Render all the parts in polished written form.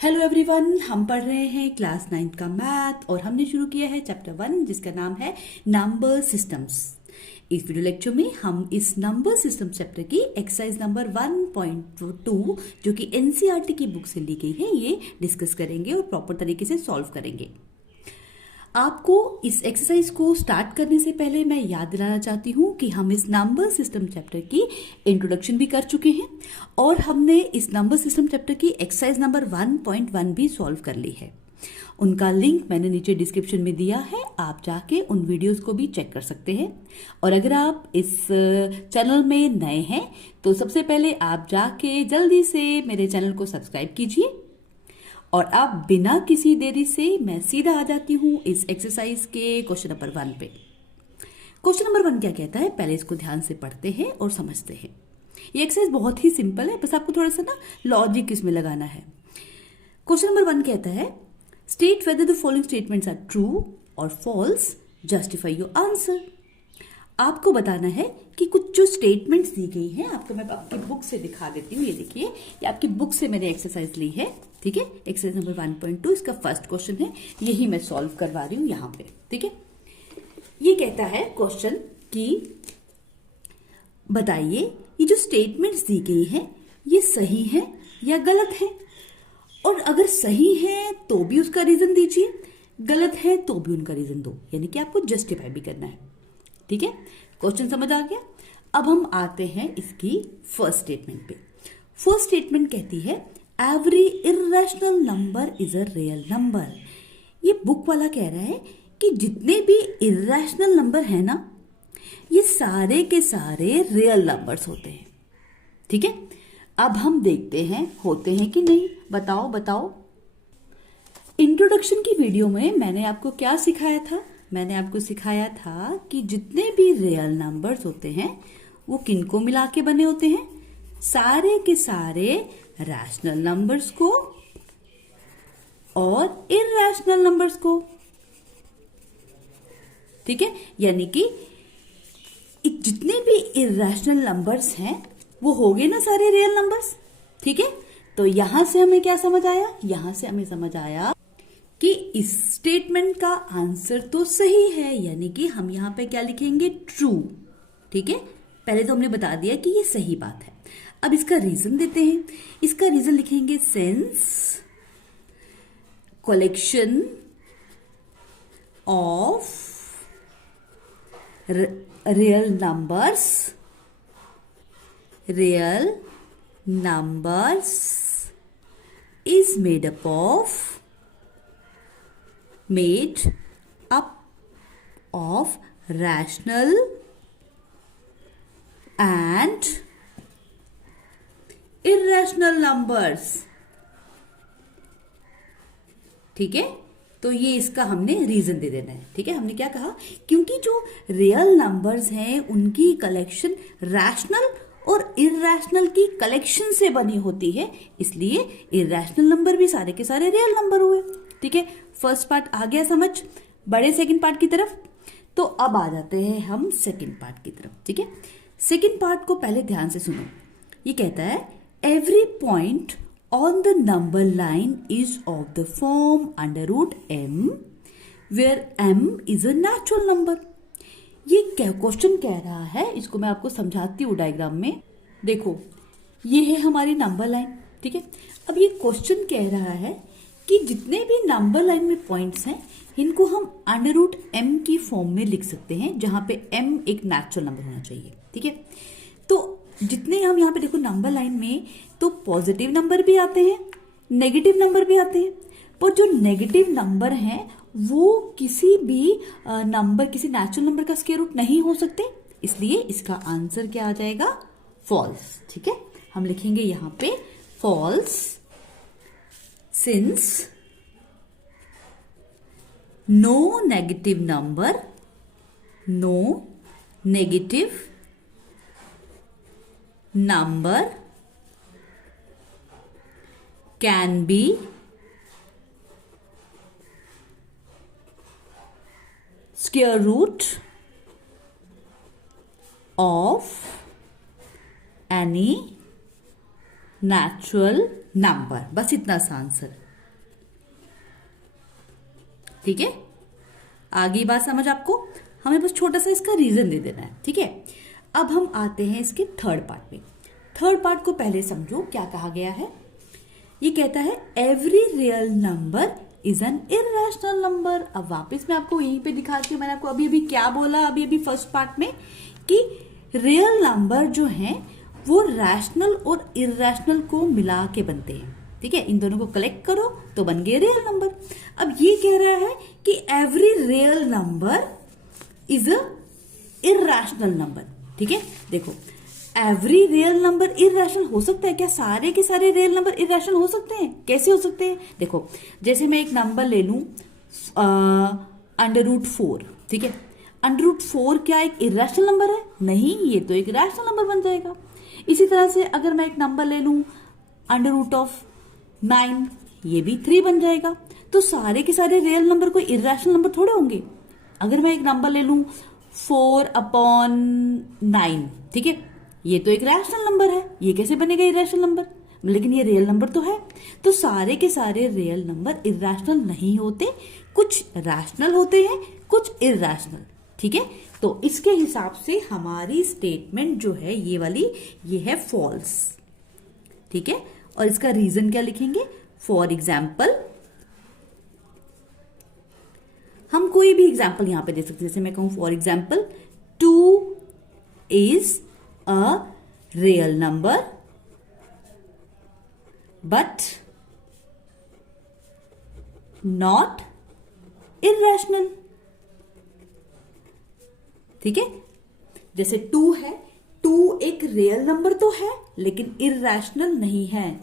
Hello everyone, हम पढ़ रहे हैं क्लास 9 का मैथ और हमने शुरू किया है चैप्टर 1 जिसका नाम है नंबर सिस्टम्स। इस वीडियो लेक्चर में हम इस नंबर सिस्टम चैप्टर की एक्सरसाइज नंबर 1.2 जो कि एनसीईआरटी की बुक से ली गई है ये डिस्कस करेंगे और प्रॉपर तरीके से सॉल्व करेंगे। आपको इस एक्सरसाइज को स्टार्ट करने से पहले मैं याद दिलाना चाहती हूँ कि हम इस नंबर सिस्टम चैप्टर की इंट्रोडक्शन भी कर चुके हैं और हमने इस नंबर सिस्टम चैप्टर की एक्सरसाइज नंबर 1.1 भी सॉल्व कर ली है। उनका लिंक मैंने नीचे डिस्क्रिप्शन में दिया है, आप जाके उन वीडियोस को भी चेक कर सकते हैं। और अगर आप इस चैनल में नए हैं तो सबसे पहले आप जाके जल्दी से मेरे चैनल को सब्सक्राइब कीजिए। और अब बिना किसी देरी से मैं सीधा आ जाती हूँ इस एक्सरसाइज के क्वेश्चन नंबर 1 पे। क्वेश्चन नंबर 1 क्या कहता है, पहले इसको ध्यान से पढ़ते हैं और समझते हैं। ये एक्सरसाइज बहुत ही सिंपल है, बस आपको थोड़ा सा ना लॉजिक इसमें लगाना है। क्वेश्चन नंबर 1 कहता है state whether the following statements are true और फॉल्स, जस्टिफाई योर आंसर। आपको बताना है कि कुछ जो स्टेटमेंट्स दी गई हैं, आपको मैं आपकी बुक से दिखा देती हूँ। ये देखिए, ये आपकी बुक से मैंने एक्सरसाइज ली है, ठीक है। एक्सरसाइज नंबर 1.2 इसका फर्स्ट क्वेश्चन है, यही मैं सॉल्व करवा रही हूँ यहाँ पे, ठीक है। ये कहता है क्वेश्चन कि बताइए ये जो स्टेटमेंट्स दी गई हैं ये सही है या गलत है, और अगर सही है तो भी उसका रीजन दीजिए, गलत है तो भी उनका रीजन दो, यानी कि आपको जस्टिफाई भी करना है, ठीक है। क्वेश्चन समझ आ गया। अब हम आते हैं इसकी फर्स्ट स्टेटमेंट पे। फर्स्ट स्टेटमेंट कहती है every irrational number is a real number. ये बुक वाला कह रहा है कि जितने भी इर्रेशनल नंबर है ना, ये सारे के सारे रियल नंबर्स होते हैं, ठीक है। अब हम देखते हैं होते हैं कि नहीं, बताओ बताओ। इंट्रोडक्शन की वीडियो में मैंने आपको क्या सिखाया था, मैंने आपको सिखाया था कि जितने भी रियल नंबर्स होते हैं वो किनको मिला के बने होते हैं, सारे के सारे रैशनल नंबर्स को और इरैशनल नंबर्स को, ठीक है। यानी कि जितने भी इरैशनल नंबर्स हैं वो हो गए ना सारे रियल नंबर्स, ठीक है। तो यहां से हमें क्या समझ आया, यहां से हमें समझ आया कि इस स्टेटमेंट का आंसर तो सही है, यानी कि हम यहां पे क्या लिखेंगे, ट्रू, ठीक है। पहले तो हमने बता दिया कि ये सही बात है। अब इसका रीजन देते हैं। इसका रीजन लिखेंगे since collection of real numbers is made up of rational and irrational numbers, ठीक है। तो ये इसका हमने रीजन दे देना है, ठीक है। हमने क्या कहा, क्योंकि जो रियल नंबर्स हैं उनकी कलेक्शन रैशनल और इरैशनल की कलेक्शन से बनी होती है, इसलिए इरैशनल नंबर भी सारे के सारे रियल नंबर हुए, ठीक है। फर्स्ट पार्ट आ गया समझ, बड़े सेकंड पार्ट की तरफ। तो अब आ जाते हैं हम सेकंड पार्ट की तरफ, ठीक है। सेकंड पार्ट को पहले ध्यान से सुनो। ये कहता है every point on the number line is of the form √m where m is a natural number. ये क्या क्वेश्चन कह रहा है, इसको मैं आपको समझाती हूँ डायग्राम में। देखो, ये है हमारी नंबर लाइन, ठीक है। अब ये क्वेश्चन कह रहा है कि जितने भी नंबर लाइन में पॉइंट्स हैं इनको हम √m की फॉर्म में लिख सकते हैं, जहां पे m एक नेचुरल नंबर होना चाहिए, ठीक है। तो जितने हम यहाँ पे देखो नंबर लाइन में, तो पॉजिटिव नंबर भी आते हैं, नेगेटिव नंबर भी आते हैं, पर जो नेगेटिव नंबर हैं वो किसी भी नंबर, किसी नेचुरल नंबर का स्क्वायर रूट नहीं हो सकते, इसलिए इसका आंसर क्या आ जाएगा, फॉल्स, ठीक है। हम लिखेंगे यहाँ पे false since no negative number can be square root of any natural number, बस इतना सा आंसर, ठीक है, आगे बात समझ आपको, हमें बस छोटा सा इसका रीजन दे देना है। ठीक है, अब हम आते हैं इसके थर्ड पार्ट में। थर्ड पार्ट को पहले समझो क्या कहा गया है। ये कहता है every real number is an irrational number. अब वापस मैं आपको यहीं पे दिखाती हूँ, मैंने आपको अभी अभी क्या बोला, अभी फर्स्ट पार्ट में, कि रियल नंबर जो हैं वो रैशनल और इर्रेशनल को मिला के बनते हैं। ठीक है, इन दोनों को कलेक्ट करो तो बन गए रियल नंबर। अब ये कह रहा है कि every real number is a irrational number. ठीक है, देखो एवरी रियल नंबर इर्रेशनल हो सकता है क्या? सारे के सारे रियल नंबर इर्रेशनल हो सकते हैं? कैसे हो सकते हैं? देखो, जैसे मैं एक नंबर ले लूं √4। ठीक है, √4 क्या एक इर्रेशनल नंबर है? नहीं, ये तो एक रैशनल नंबर बन जाएगा। इसी तरह से अगर मैं एक नंबर ले लूं √9, ये भी 3 बन जाएगा। तो सारे के सारे रियल नंबर कोई इर्रेशनल नंबर थोड़े होंगे। अगर मैं एक नंबर ले लूं 4/9, ठीक है, ये तो एक रैशनल नंबर है, ये कैसे बनेगा इर्रेशनल नंबर? लेकिन ये रियल नंबर तो है। तो सारे के सारे रियल नंबर इर्रेशनल नहीं होते, कुछ रैशनल होते हैं, कुछ इर्रेशनल। ठीक है, तो इसके हिसाब से हमारी स्टेटमेंट जो है ये वाली, ये है फॉल्स। ठीक है, और इसका रीजन क्या लिखेंगे? फॉर एग्जाम्पल, हम कोई भी एग्जाम्पल यहां पे दे सकते हैं। जैसे मैं कहूं for example 2 is a real number but not irrational. ठीक है, जैसे 2 है, 2 एक रियल नंबर तो है लेकिन इर्रेशनल नहीं है।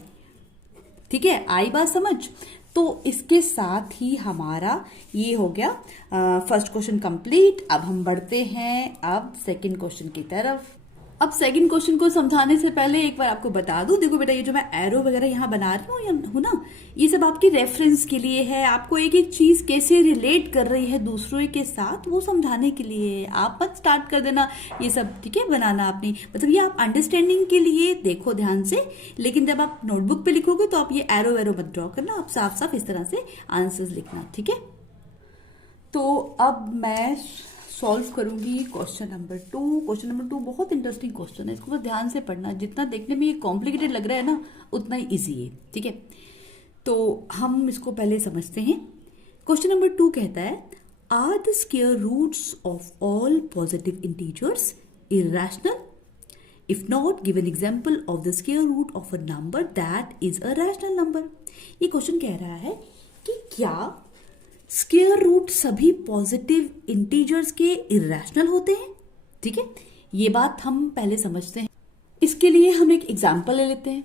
ठीक है, आई बात समझ? तो इसके साथ ही हमारा ये हो गया फर्स्ट क्वेश्चन कंप्लीट। अब हम बढ़ते हैं अब सेकंड क्वेश्चन की तरफ। अब सेकंड क्वेश्चन को समझाने से पहले एक बार आपको बता दूं, देखो बेटा, ये जो मैं एरो वगैरह यहाँ बना रही हूँ ना, ये सब आपकी रेफरेंस के लिए है। आपको एक एक चीज कैसे रिलेट कर रही है दूसरों के साथ, वो समझाने के लिए। आप मत स्टार्ट कर देना ये सब, ठीक है, बनाना अपनी, मतलब ये आप अंडरस्टैंडिंग के लिए देखो ध्यान से। लेकिन जब आप नोटबुक पे लिखोगे तो आप ये एरो वेरो मत ड्रॉ करना, आप साफ साफ इस तरह से आंसर्स लिखना। ठीक है, तो अब मैं सॉल्व करूंगी क्वेश्चन नंबर 2। क्वेश्चन नंबर 2 बहुत इंटरेस्टिंग क्वेश्चन है, इसको बस ध्यान से पढ़ना। जितना देखने में ये कॉम्प्लिकेटेड लग रहा है ना, उतना ही इजी है। ठीक है, तो हम इसको पहले समझते हैं। क्वेश्चन नंबर 2 कहता है, are the square roots of all positive integers irrational? If not, give an example of the square root of a number that is a rational number. ये क्वेश्चन कह रहा है कि क्या स्क्वायर रूट सभी positive integers के irrational होते हैं? ठीक है, ये बात हम पहले समझते हैं। इसके लिए हम एक एग्जांपल ले लेते हैं।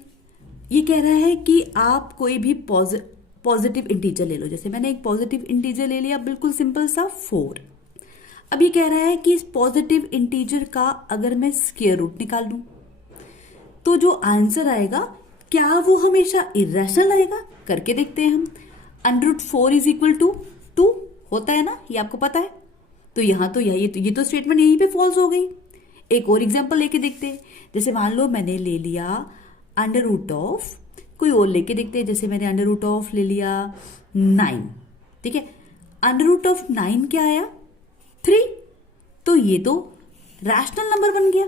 ये कह रहा है कि आप कोई भी पॉजिटिव इंटीजर ले लो। जैसे मैंने एक पॉजिटिव इंटीजर ले लिया, बिल्कुल सिंपल सा 4। अब ये कह रहा है कि इस पॉजिटिव इंटीजर का अगर मैं स्क्वायर रूट निकाल लूं तो जो आंसर आएगा, क्या वो हमेशा इर्रेशनल आएगा? करके देखते हैं हम। √4 इज इक्वल टू 2 होता है ना, ये आपको पता है। तो यहां तो ये तो स्टेटमेंट यहीं पे फॉल्स हो गई। एक और एग्जांपल लेके देखते हैं। जैसे मान लो मैंने ले लिया √, कोई और लेके देखते हैं। जैसे मैंने √, ले लिया 9। ठीक है, √9 क्या आया? 3। तो ये तो रैशनल नंबर बन गया।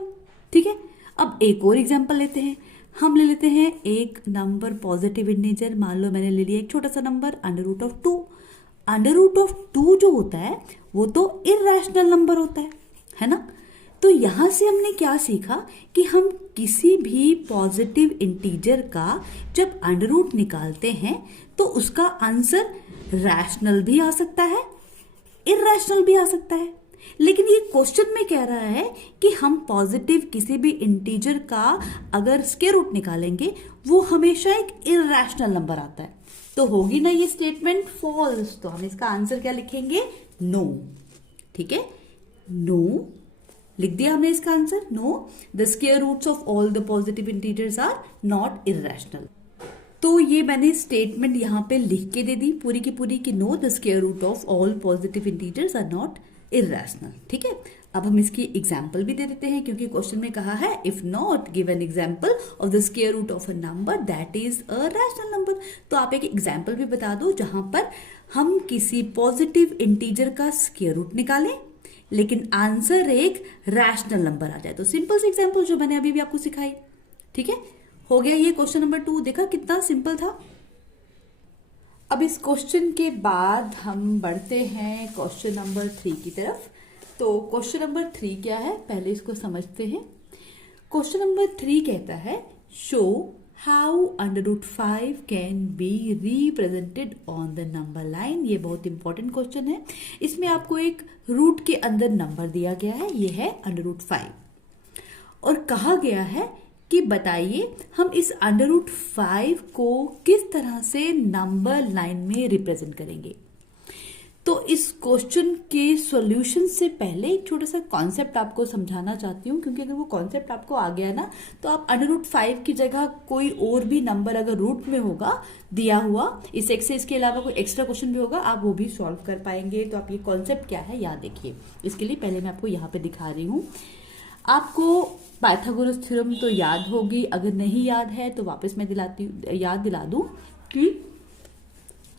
ठीक है, अब एक और एग्जांपल लेते हैं। हम ले लेते हैं एक नंबर पॉजिटिव इंटीजर, मान लो मैंने ले लिया एक छोटा सा नंबर √2। √2 जो होता है वो तो इर्रेशनल नंबर होता है ना। तो यहां से हमने क्या सीखा कि हम किसी भी पॉजिटिव इंटीजर का जब अंडर रूट निकालते हैं तो उसका आंसर रैशनल भी आ सकता है, इर्रेशनल भी आ सकता है। लेकिन ये क्वेश्चन में कह रहा है कि हम पॉजिटिव किसी भी इंटीजर का अगर स्क्वायर रूट निकालेंगे वो हमेशा एक इर्रेशनल नंबर आता है। तो होगी ना ये स्टेटमेंट फॉल्स। तो हम इसका आंसर क्या लिखेंगे? नो। ठीक है, नो लिख दिया हमने इसका answer. No, the square roots of all the positive integers are not irrational. तो ये मैंने स्टेटमेंट यहां पे लिख के दे दी पूरी की पूरी कि no, the square root of all positive integers are not irrational. ठीक है, अब हम इसकी एग्जाम्पल भी दे देते हैं, क्योंकि क्वेश्चन में कहा है if not give an example of the square root of a number that is a rational number. तो आप एक एग्जाम्पल भी बता दो जहां पर हम किसी पॉजिटिव इंटीजर का स्क्वायर रूट निकालें लेकिन आंसर एक रैशनल नंबर आ जाए। तो सिंपल से एग्जाम्पल जो मैंने अभी भी आपको सिखाई। ठीक है, हो गया ये क्वेश्चन नंबर 2। देखा कितना सिंपल था। अब इस क्वेश्चन के बाद हम बढ़ते हैं क्वेश्चन नंबर 3 की तरफ। तो क्वेश्चन नंबर 3 क्या है, पहले इसको समझते हैं। क्वेश्चन नंबर 3 कहता है show how √5 can be represented on the number line. ये बहुत इंपॉर्टेंट क्वेश्चन है। इसमें आपको एक रूट के अंदर नंबर दिया गया है, ये है √5, और कहा गया है कि बताइए हम इस √5 को किस तरह से नंबर लाइन में रिप्रेजेंट करेंगे। तो इस क्वेश्चन के सॉल्यूशन से पहले एक छोटा सा कॉन्सेप्ट आपको समझाना चाहती हूँ, क्योंकि अगर वो कॉन्सेप्ट आपको आ गया ना तो आप √5 की जगह कोई और भी नंबर अगर रूट में होगा दिया हुआ, इस एक्सरसाइज के अलावा कोई एक्स्ट्रा क्वेश्चन भी होगा, आप वो भी सॉल्व कर पाएंगे। तो आप ये कॉन्सेप्ट क्या है याद देखिए। इसके लिए पहले मैं आपको यहाँ पे दिखा रही हूँ। आपको पाइथागोरस थ्योरम तो याद होगी, अगर नहीं याद है तो वापस मैं याद दिला दूं कि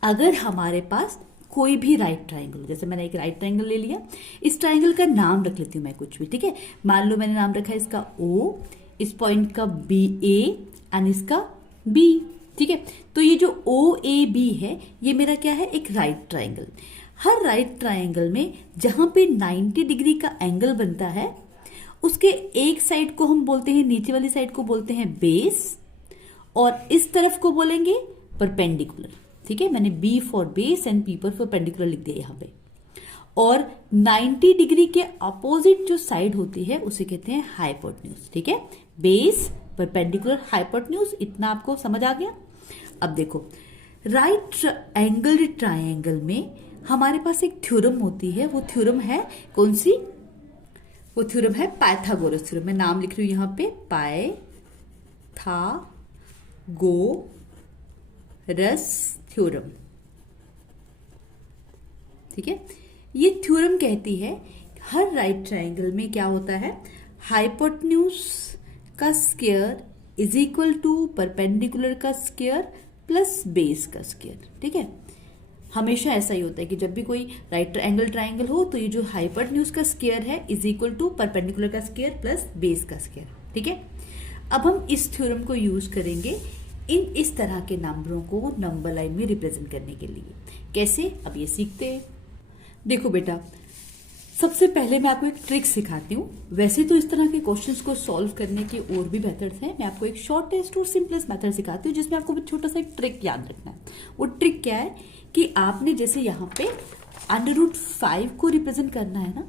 अगर हमारे पास कोई भी राइट ट्राइंगल, जैसे मैंने एक राइट ट्राइंगल ले लिया, इस ट्राइंगल का नाम रख लेती हूँ मैं कुछ भी। ठीक है, मान लो मैंने नाम रखा है इसका O, इस पॉइंट का BA एंड इसका B। ठीक है, तो ये जो OAB है ये मेरा क्या है, एक राइट ट्राइंगल। हर राइट ट्राइंगल में जहां पे 90 डिग्री का एंगल बनता है उसके एक साइड को हम बोलते हैं, नीचे वाली साइड को बोलते हैं बेस, और इस तरफ को बोलेंगे परपेंडिकुलर। ठीक है, मैंने B for base and P for perpendicular लिख दिया यहाँ पे। और 90 डिग्री के अपोजिट जो साइड होती है उसे कहते हैं हाइपोटेन्यूज। ठीक है, बेस, परपेंडिकुलर, हाइपोटेन्यूज, इतना आपको समझ आ गया। अब देखो राइट एंगल ट्राइंगल में हमारे पास एक थ्योरम होती है, वो थ्योरम है कौन सी, वो थ्योरम है पाइथागोरस थ्योरम। मैं नाम लिख रही हूं यहां पे, पाइथागोरस थ्योरम। ठीक है, ये थ्योरम कहती है हर राइट ट्राइंगल में क्या होता है, हाइपोटेन्यूज का square is equal to perpendicular का स्क्वायर प्लस बेस का स्क्वायर। ठीक है, हमेशा ऐसा ही होता है कि जब भी कोई राइट एंगल ट्राइंगल हो तो ये जो हाइपोटेन्यूज का स्क्वायर है इज इक्वल टू परपेंडिकुलर का स्क्वायर प्लस बेस का स्क्वायर। ठीक है, अब हम इस थ्योरम को यूज करेंगे इस तरह के नंबरों को नंबर लाइन में रिप्रेजेंट करने के लिए। कैसे, अब ये सीखते हैं। देखो बेटा, सबसे पहले मैं आपको एक ट्रिक सिखाती हूँ। वैसे तो इस तरह के क्वेश्चंस को सॉल्व करने के और भी मेथड्स हैं, मैं आपको एक शॉर्टेस्ट और सिंपलेस्ट मेथड सिखाती हूँ जिसमें आपको छोटा सा एक ट्रिक याद रखना है। वो ट्रिक क्या है कि आपने जैसे यहाँ पे √5 को रिप्रेजेंट करना है ना,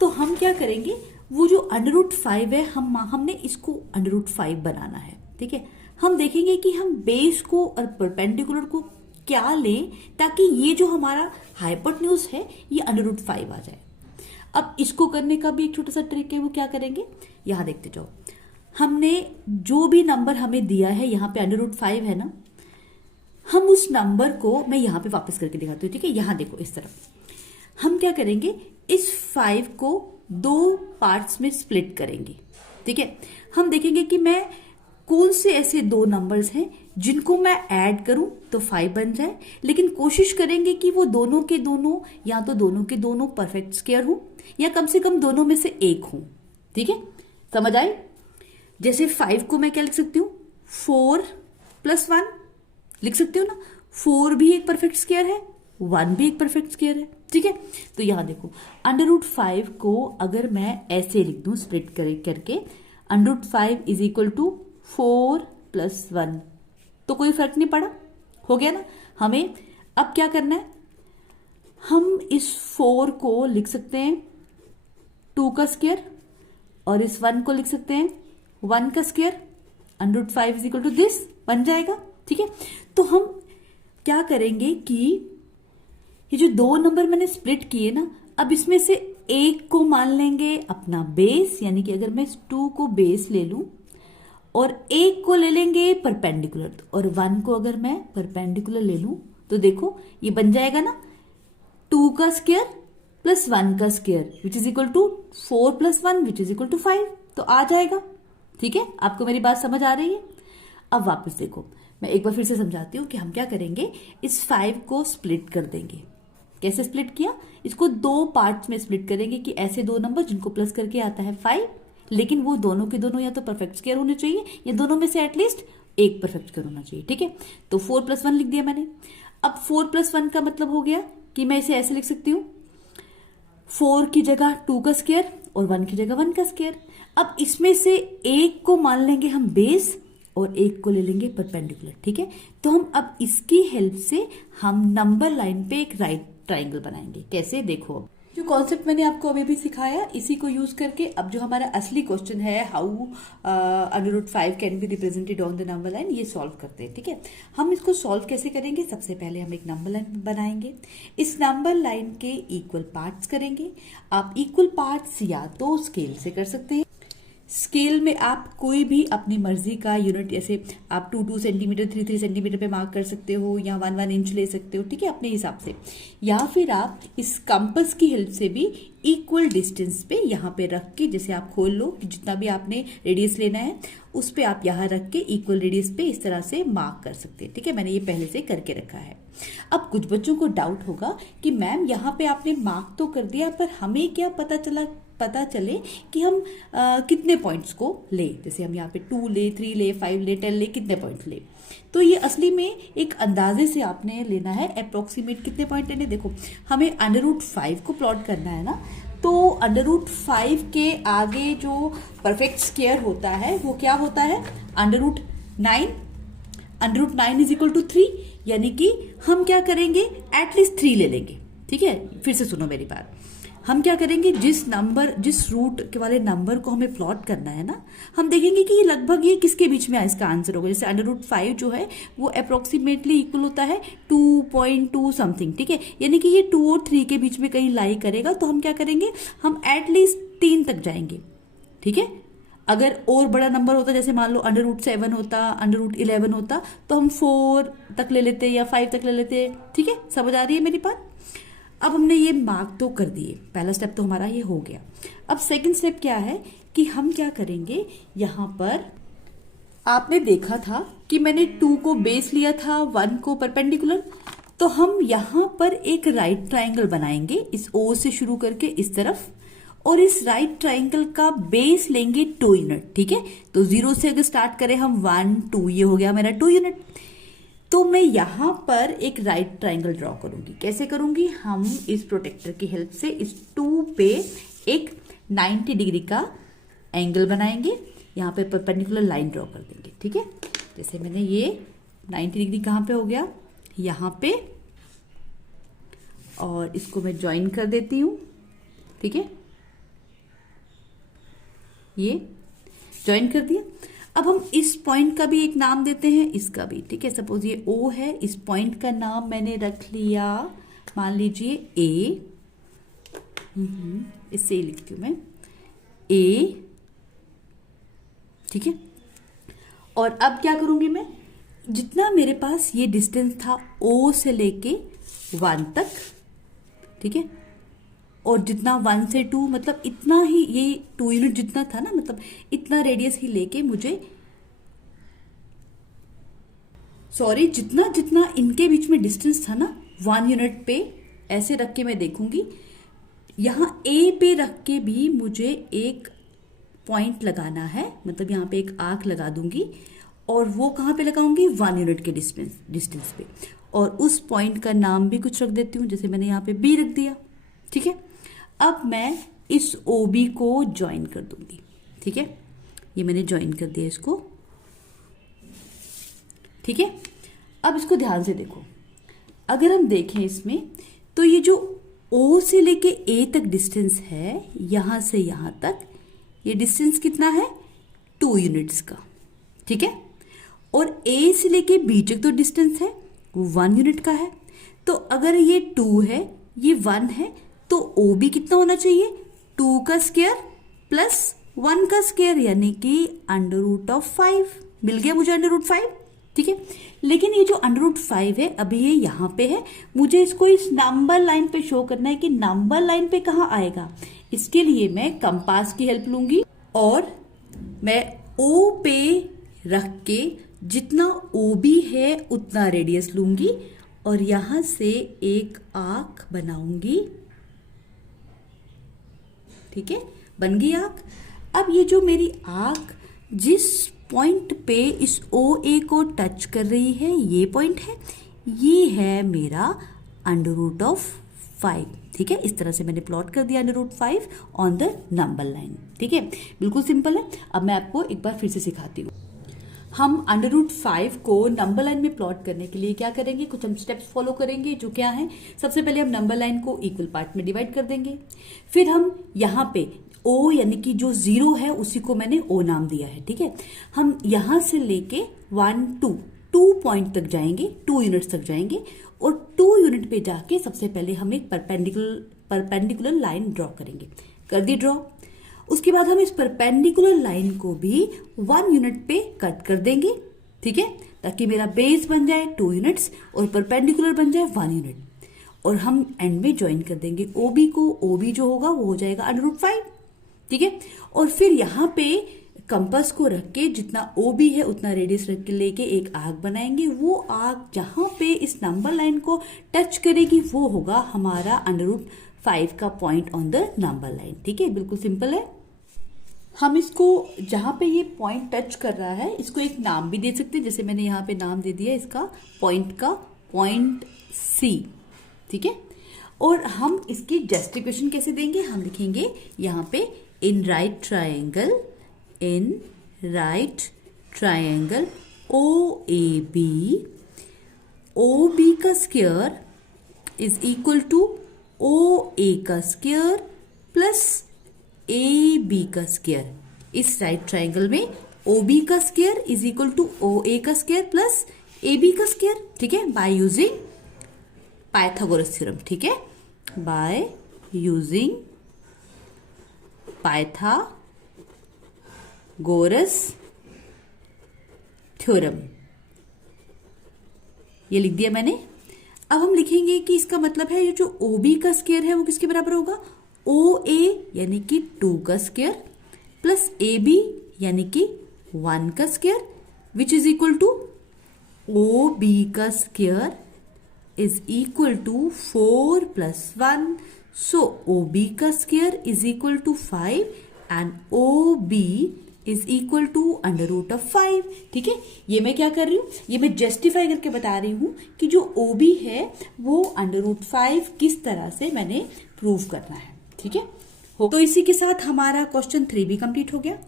तो हम क्या करेंगे, वो जो √5 है हमने इसको √5 बनाना है। ठीक है, हम देखेंगे कि हम बेस को और परपेंडिकुलर को क्या लें ताकि ये जो हमारा हाइपोटेन्यूज है ये √5 आ जाए। अब इसको करने का भी एक छोटा सा ट्रिक है, वो क्या करेंगे, यहां देखते जाओ। हमने जो भी नंबर हमें दिया है यहाँ पे √5 है ना, हम उस नंबर को, मैं यहां पे वापस करके दिखाती हूँ। ठीक है, यहां देखो इस तरफ हम क्या करेंगे, इस 5 को 2 पार्ट्स में स्प्लिट करेंगे। ठीक है, हम देखेंगे कि मैं कौन से ऐसे 2 नंबर्स हैं जिनको मैं ऐड करूं तो 5 बन जाए, लेकिन कोशिश करेंगे कि वो दोनों के दोनों या तो दोनों के दोनों परफेक्ट स्क्वायर हो या कम से कम दोनों में से एक हो। ठीक है, समझ आए। जैसे 5 को मैं क्या लिख सकती हूँ, 4 + 1 लिख सकती हूँ ना। 4 भी एक परफेक्ट स्क्वायर है, 1 भी एक परफेक्ट स्क्वायर है। ठीक है, तो यहां देखो √5 को अगर मैं ऐसे लिख दूं स्प्लिट करके, √5 इज इक्वल टू 4 + 1, तो कोई फर्क नहीं पड़ा, हो गया ना। हमें अब क्या करना है, हम इस 4 को लिख सकते हैं 2 का स्क्वायर और इस 1 को लिख सकते हैं 1 का square. √5 is equal to this बन जाएगा। ठीक है, तो हम क्या करेंगे कि ये जो 2 नंबर मैंने स्प्लिट किए ना, अब इसमें से एक को मान लेंगे अपना बेस, यानी कि अगर मैं 2 को बेस ले लूं और एक को ले लेंगे परपेंडिकुलर, और 1 को अगर मैं परपेंडिकुलर ले लूं तो देखो ये बन जाएगा ना 2 का स्क्वायर प्लस 1 का square which is equal to 4 plus 1 which is equal to 5, तो आ जाएगा। ठीक है, आपको मेरी बात समझ आ रही है? अब वापस देखो, मैं एक बार फिर से समझाती हूँ कि हम क्या करेंगे। इस 5 को स्प्लिट कर देंगे। कैसे स्प्लिट किया? इसको 2 पार्ट्स में स्प्लिट करेंगे कि ऐसे 2 नंबर जिनको प्लस करके आता है 5, लेकिन वो दोनों के दोनों या तो परफेक्ट स्क्वायर होने चाहिए या दोनों में से एटलीस्ट एक परफेक्ट स्क्वायर होना चाहिए। ठीक है, तो 4 प्लस 1 लिख दिया मैंने। अब 4 प्लस 1 का मतलब हो गया कि मैं इसे ऐसे लिख सकती हूँ, 4 की जगह 2 का स्क्वायर और 1 की जगह 1 का स्क्वायर। अब इसमें से एक को मान लेंगे हम बेस और एक को ले लेंगे परपेंडिकुलर। ठीक है, तो हम अब इसकी हेल्प से हम नंबर लाइन पे एक राइट ट्राइंगल बनाएंगे। कैसे? देखो, जो कॉन्सेप्ट मैंने आपको अभी भी सिखाया इसी को यूज करके अब जो हमारा असली क्वेश्चन है, how √5 can be represented on the number line, ये सॉल्व करते हैं। ठीक है, हम इसको सॉल्व कैसे करेंगे? सबसे पहले हम एक नंबर लाइन बनाएंगे। इस नंबर लाइन के इक्वल पार्ट्स करेंगे। आप इक्वल पार्ट्स या तो स्केल से कर सकते हैं। स्केल में आप कोई भी अपनी मर्जी का यूनिट, जैसे आप 2 सेंटीमीटर 3 सेंटीमीटर पे मार्क कर सकते हो या 1 इंच ले सकते हो। ठीक है, अपने हिसाब से। या फिर आप इस कंपास की हेल्प से भी इक्वल डिस्टेंस पे यहाँ पे रख के, जैसे आप खोल लो कि जितना भी आपने रेडियस लेना है उस पे आप यहाँ रख के इक्वल रेडियस पे इस तरह से मार्क कर सकते हैं। ठीक है, मैंने ये पहले से करके रखा है। अब कुछ बच्चों को डाउट होगा कि मैम यहाँ पे आपने मार्क तो कर दिया पर हमें क्या पता चले कि हम कितने पॉइंट्स को ले, जैसे हम यहाँ पे 2 ले, 3 ले, 5 ले, 10 ले, कितने पॉइंट्स ले। तो ये असली में एक अंदाजे से आपने लेना है, अप्रोक्सीमेट कितने पॉइंट लेने। देखो, हमें √5 को प्लॉट करना है ना, तो √5 के आगे जो परफेक्ट स्क्वायर होता है वो क्या होता है? √9। √9 इज इक्वल टू 3, यानी कि हम क्या करेंगे? एटलीस्ट 3 ले लेंगे। ठीक है, फिर से सुनो मेरी बात। हम क्या करेंगे? जिस रूट के वाले नंबर को हमें प्लॉट करना है ना, हम देखेंगे कि ये लगभग ये किसके बीच में इसका आंसर होगा। जैसे √5 जो है वो अप्रोक्सीमेटली इक्वल होता है 2.2 समथिंग। ठीक है, यानी कि ये 2 और 3 के बीच में कहीं लाई करेगा। तो हम क्या करेंगे? हम एटलीस्ट 3 तक जाएंगे। ठीक है, अगर और बड़ा नंबर होता, जैसे मान लो √7 होता, √11 होता, तो हम 4 तक ले लेते या 5 तक ले लेते। ठीक है, समझ आ रही है मेरी बात? अब हमने ये मार्क तो कर दिए, पहला स्टेप तो हमारा ये हो गया। अब सेकंड स्टेप क्या है कि हम क्या करेंगे? यहाँ पर आपने देखा था कि मैंने 2 को बेस लिया था, 1 को परपेंडिकुलर। तो हम यहाँ पर एक राइट ट्राइंगल बनाएंगे इस O से शुरू करके इस तरफ, और इस राइट ट्राइंगल का बेस लेंगे 2 यूनिट। ठीक है, तो 0 से अगर स्टार्ट करें हम 1 2, ये हो गया मेरा 2 यूनिट। तो मैं यहां पर एक राइट ट्राइंगल ड्रॉ करूंगी। कैसे करूंगी? हम इस प्रोटेक्टर की हेल्प से इस 2 पे एक 90 डिग्री का एंगल बनाएंगे, यहाँ पे परपेंडिकुलर लाइन ड्रॉ कर देंगे। ठीक है, जैसे मैंने ये 90 डिग्री कहाँ पे हो गया? यहाँ पे, और इसको मैं ज्वाइन कर देती हूँ। ठीक है, ये ज्वाइन कर दिया। अब हम इस पॉइंट का भी एक नाम देते हैं, इसका भी। ठीक है, सपोज ये O है, इस पॉइंट का नाम मैंने रख लिया, मान लीजिए A। इससे ही लिखती हूं मैं A। ठीक है, और अब क्या करूंगी मैं? जितना मेरे पास ये डिस्टेंस था O से लेके 1 तक, ठीक है, और जितना 1 से 2, मतलब इतना ही, ये 2 यूनिट जितना था ना, मतलब इतना रेडियस ही लेके मुझे, सॉरी, जितना इनके बीच में डिस्टेंस था ना 1 यूनिट पे, ऐसे रख के मैं देखूंगी। यहाँ A पे रख के भी मुझे एक पॉइंट लगाना है, मतलब यहाँ पे एक आर्क लगा दूंगी, और वो कहाँ पे लगाऊंगी? 1 यूनिट के डिस्टेंस पे, और उस पॉइंट का नाम भी कुछ रख देती हूँ, जैसे मैंने यहाँ पे B रख दिया। ठीक है, अब मैं इस OB को ज्वाइन कर दूंगी। ठीक है, ये मैंने ज्वाइन कर दिया इसको। ठीक है, अब इसको ध्यान से देखो। अगर हम देखें इसमें, तो ये जो O से लेके A तक डिस्टेंस है, यहां से यहां तक, ये डिस्टेंस कितना है? 2 यूनिट्स का। ठीक है, और A से लेके B तक तो डिस्टेंस है वो 1 यूनिट का है। तो अगर ये 2 है, ये 1 है, तो OB कितना होना चाहिए? 2 का स्क्वायर प्लस 1 का स्क्वायर, यानी कि √5। मिल गया मुझे √5। ठीक है। लेकिन ये जो √5 है अभी ये यहाँ पे है, मुझे इसको इस नंबर लाइन पे शो करना है कि नंबर लाइन पे कहाँ आएगा। इसके लिए मैं कंपास की हेल्प लूंगी और मैं O पे रख के जितना OB है उतना रेडियस लूंगी और यहां से एक आर्क बनाऊंगी। ठीक है, बन गई आर्क। अब ये जो मेरी आर्क जिस पॉइंट पे इस OA को टच कर रही है, ये पॉइंट है, ये है मेरा √5। ठीक है, इस तरह से मैंने प्लॉट कर दिया √5 ऑन द नंबर लाइन। ठीक है, बिल्कुल सिंपल है। अब मैं आपको एक बार फिर से सिखाती हूँ। हम √5 को नंबर लाइन में प्लॉट करने के लिए क्या करेंगे, कुछ हम स्टेप्स फॉलो करेंगे जो क्या है। सबसे पहले हम नंबर लाइन को इक्वल पार्ट में डिवाइड कर देंगे। फिर हम यहाँ पे O यानी कि जो 0 है उसी को मैंने O नाम दिया है। ठीक है, हम यहां से लेके 1 2 पॉइंट तक जाएंगे, 2 यूनिट्स तक जाएंगे और 2 यूनिट पे जाके सबसे पहले हम एक परपेंडिकुलर लाइन ड्रॉ करेंगे। कर दी ड्रॉ। उसके बाद हम इस परपेंडिकुलर लाइन को भी 1 यूनिट पे कट कर देंगे। ठीक है, ताकि मेरा बेस बन जाए 2 यूनिट्स और परपेंडिकुलर बन जाए 1 यूनिट। और हम एंड में ज्वाइन कर देंगे OB को। OB जो होगा वो हो जाएगा √5। ठीक है, और फिर यहाँ पे कंपास को रख के जितना OB है उतना रेडियस रख के लेके एक आर्क बनाएंगे। वो आर्क जहां पे इस नंबर लाइन को टच करेगी वो होगा हमारा √5 का point on the number line. ठीक है, बिल्कुल सिंपल है। हम इसको जहां पे ये पॉइंट टच कर रहा है इसको एक नाम भी दे सकते हैं, जैसे मैंने यहाँ पे नाम दे दिया इसका पॉइंट का, पॉइंट C। ठीक है, और हम इसकी जस्टिफिकेशन कैसे देंगे, हम लिखेंगे यहाँ पे in right triangle OAB, OB का square is equal to OA का स्क्वायर प्लस AB का स्क्वायर। इस राइट ट्रायंगल में OB का square is equal to OA का स्क्वायर प्लस AB का स्क्वायर। ठीक है, बाय यूजिंग पाइथागोरस थ्योरम। ठीक है, बाय यूजिंग पाइथागोरस थ्योरम। ये लिख दिया मैंने। अब हम लिखेंगे कि इसका मतलब है ये जो OB का स्क्वायर है वो किसके बराबर होगा, OA यानी कि 2 का स्क्वायर प्लस AB यानी कि 1 का square which is equal to OB का square is equal to 4 + 1। So OB का square is equal to 5 and OB is equal to √5। ठीक है, ये मैं क्या कर रही हूँ, ये मैं जस्टिफाई करके बता रही हूँ कि जो OB है वो √5 किस तरह से मैंने प्रूव करना है। ठीक है, तो इसी के साथ हमारा क्वेश्चन 3 भी कंप्लीट हो गया।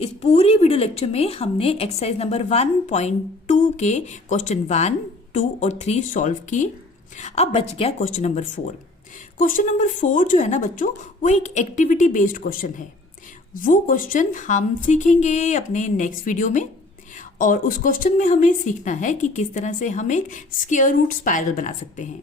इस पूरी वीडियो लेक्चर में हमने एक्सरसाइज नंबर 1.2 के क्वेश्चन 1, 2 और 3 सॉल्व किए। अब बच गया क्वेश्चन नंबर 4। क्वेश्चन नंबर 4 जो है ना बच्चों, वो एक एक्टिविटी बेस्ड क्वेश्चन है। वो क्वेश्चन हम सीखेंगे अपने नेक्स्ट वीडियो में और उस क्वेश्चन में हमें सीखना है कि किस तरह से हम एक स्क्वायर रूट स्पाइरल बना सकते हैं।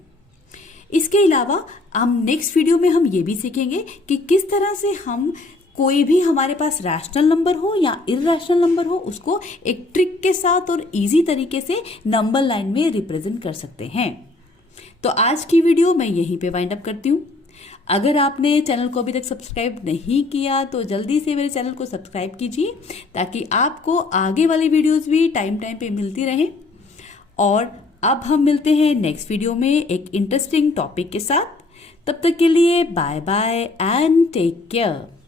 इसके अलावा हम नेक्स्ट वीडियो में हम ये भी सीखेंगे कि किस तरह से हम कोई भी हमारे पास रैशनल नंबर हो या इरैशनल नंबर हो उसको एक ट्रिक के साथ और इजी तरीके से नंबर लाइन में रिप्रेजेंट कर सकते हैं। तो आज की वीडियो मैं यहीं पे वाइंड अप करती हूँ। अगर आपने चैनल को अभी तक सब्सक्राइब नहीं किया तो जल्दी से मेरे चैनल को सब्सक्राइब कीजिए ताकि आपको आगे वाली वीडियोस भी टाइम पे मिलती रहें। और अब हम मिलते हैं नेक्स्ट वीडियो में एक इंटरेस्टिंग टॉपिक के साथ। तब तक के लिए bye bye and take care.